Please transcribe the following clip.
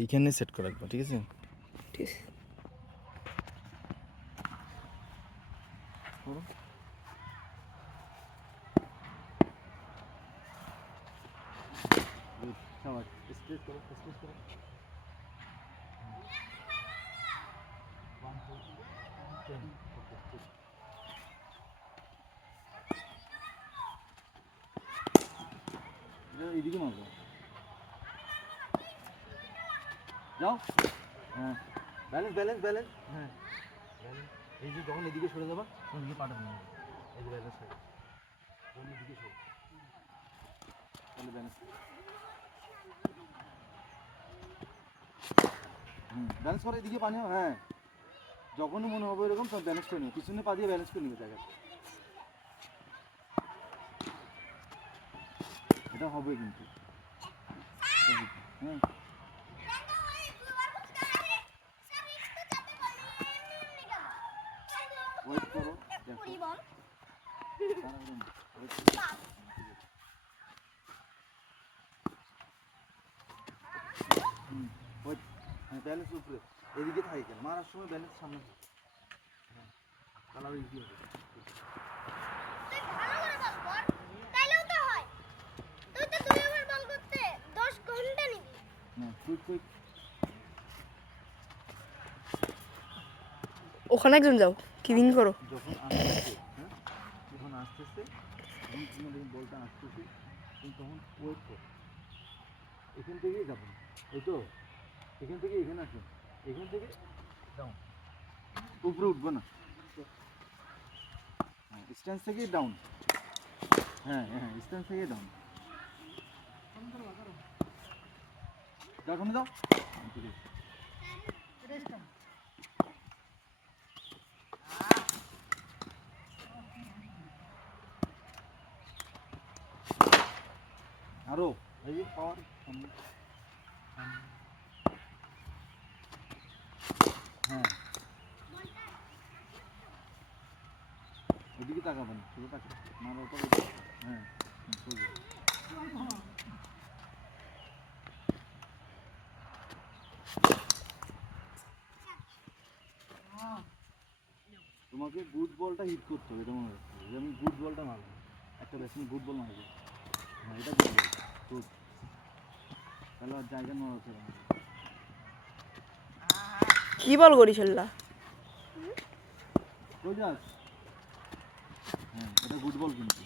এইখানে সেট করে রাখবো, ঠিক আছে? ঠিক আছে। এইদিকে মারবো, যাও। হ্যাঁ, ব্যালেন্স ব্যালেন্স ব্যালেন্স। হ্যাঁ, ব্যালেন্স। এই যে যখন এদিকে সরে যাবা তখন এদিকে পাটা নিয়ে নেবে। এই যে ব্যালেন্স থাকে, যখন এদিকে সরো তাহলে ব্যালেন্স। ব্যালেন্স করে এদিকে পানি। হ্যাঁ, যখনই মনে হবে এরকম তখন ব্যালেন্স করে নিও, পিছনে পা দিয়ে ব্যালেন্স করে নিবে জায়গা। এটা হবে কিন্তু। হ্যাঁ, ওয়েট করো, দেখো। ওয়েট। হ্যাঁ, ব্যালেন্স উপরে এদিকে থাকে কেন? মারার সময় ব্যালেন্স সামনে থাকে। হ্যাঁ, তাহলে আরো ইজি হবে। ওখানে একজন যাও, কিপিং করো। যখন আসতেছে, হ্যাঁ, যখন আসতেছে, যখন তুমি বলটা আসতেছে, তুমি তখন ওয়েট করো। এখান থেকেই যাবো, এই তো এখান থেকে এখানে আসুন, এখান থেকে ডাউন, উপরে উঠবো না। হ্যাঁ, স্ট্যান্স থেকেই ডাউন। হ্যাঁ হ্যাঁ, স্ট্যান্স থেকেই ডাউন। যখন দাও ঠিক আছে। আরো এই যে পাওয়ার সামনে। হ্যাঁ, ওদিকে তাকাবো না, শুধু তাকাবো মারার পর। হ্যাঁ, তোমাকে গুড বলটা হিট করতে হবে, এটা মনে রাখতে হবে। আমি গুড বলটা মারবো, একটা ব্যাটসম্যান গুড বল মারবে। হ্যাঁ, এটা গুড বল। গুড, তাহলে আর জায়গা নেওয়া হচ্ছে না। কি বল করি খেললা? হ্যাঁ, এটা গুড বল কিন্তু।